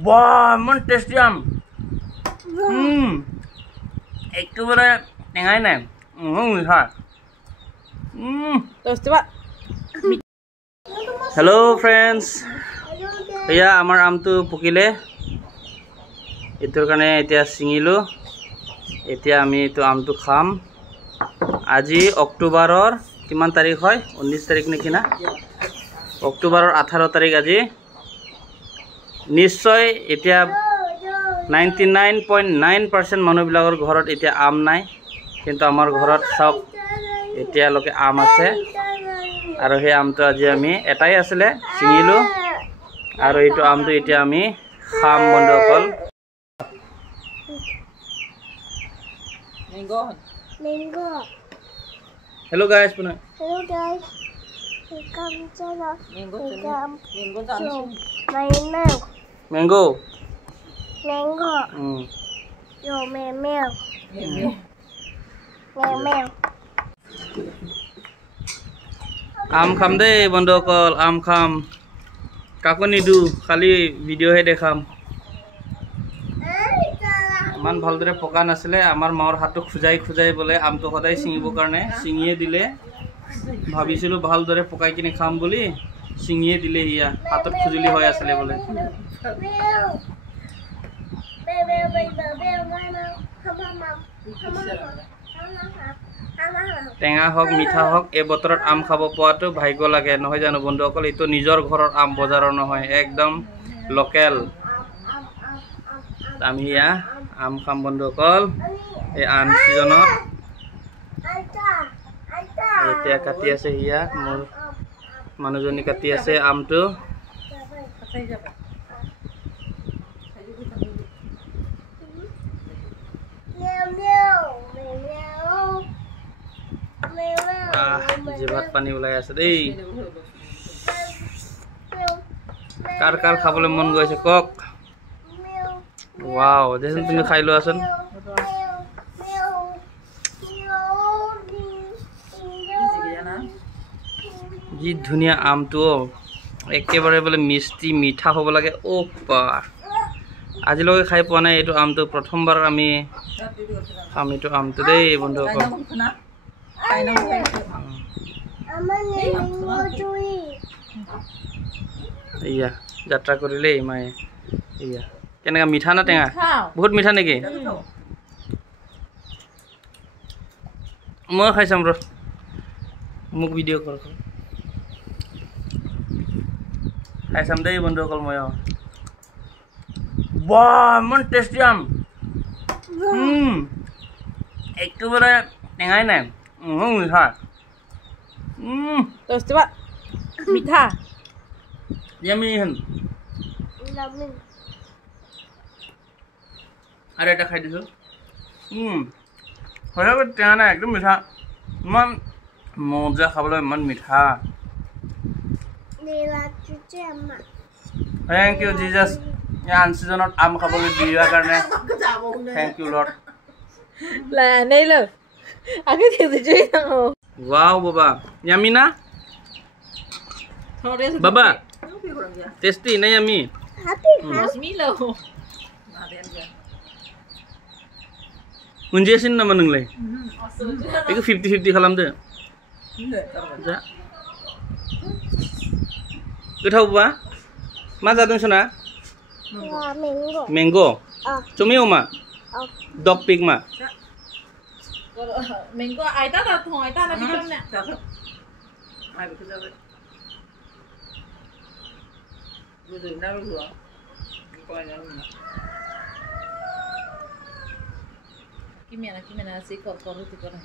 Wow, mon tasty am. Ektu bole tengai nai. Mitha. Tasty ba? Hello friends. Eya amar am tu pukile. Etur kane etia singilo. Etia ami tu am tu kham. Aji October kiman tarikh hoy? 19 tarikh neki na? October 18 tarikh aji. নিশ্চয় এতিয়া 99.9% মানুহ বিলাকৰ ঘৰত এতিয়া আম নাই কিন্তু আমাৰ ঘৰত সব এতিয়া লকে আম আছে আৰু সেই আমটো আজি আমি এটাই আছিল চিঙিলো আৰু এইটো আমটো এতিয়া আমি খাম বন্ধুসকল Mango. Hello guys puna Hello guys. Welcome to the mango Mango. Yo meow. Meow. আম খাম দে বন্ধুসকল আম খাম কাকো নিদু খালি ভিডিও হে দেখাম মান ভালদৰে পকা নাছিলে আমাৰ মাৰ হাতটো খুজাই বলে আমটো সদায় চিঙিবৰ কাৰণে চিঙিয়ে দিলে ভাবিছিলো ভালদৰে পকাই কিনে খাম বুলি চিঙিয়ে দিলে হিয়া হাতত খুজলি হৈ আছিল বলে টেঙা হক মিঠা হক এই বতৰত আম খাব পোৱাটো ভাগ্য লাগে নহয় জানো বন্ধুসকল এটো নিজৰ ঘৰৰ আম বজাৰৰ নহয় একদম লোকেল আমি ইয়া আম খাম বন্ধুসকল এই আম সিজনত এতিয়া কাটি আছে হিয়া মোৰ মানুহজনী কাটি আছে আমটো জিভাত পানী ওলাই আছে দেই কাৰ কাৰ খাবলৈ মন গৈছে কক ওয়াও দেখুন তুমি খাই লো আছেন যি ধুনিয়া আমটো একেবাৰে বলে মিষ্টি মিঠা হ'ব লাগে ও পা আজিলৈকে খাই পোৱা নাই এইটো আমটো প্ৰথমবাৰ আমি খাম এইটো আমটো দেই বন্ধুসকল ইয়া যাত্ৰা কৰিলে মায়ে ইয়া কেনেকা মিঠা না টেঙা বহুত মিঠা নেকি মই খাই চাম ৰ মোক ভিডিও কৰ খাই চাম দেই বন্ধুসকল মই বাহ মন টেষ্টি আম একটু বলে টেঙাই নাই মিঠা Tasty ba? Mitha. Yummy hen আর এটা খাই দিছো হয়তো টেঙা নাই একদম মিঠা ইমান মজা খাবলৈ ইমান মিঠা থ্যাংক ইউ জিজাস আন সিজনত আম খাবলৈ দিয়াৰ কাৰণে thank you lord Là này là cái thiệt gì chứ nào. Wow baba yummy na baba tasty na yummy Milo. Unjesin naman nunglay. Iko 50-50 kalam deh. Ja. Kau ba? Mana jatuh sana? Mango. Mango. Cumi oma. Dog pig ma. Mango ai ta là thỏi ta là đi trong nè. Kim mẹ là xí cọ cọ rồi thì con này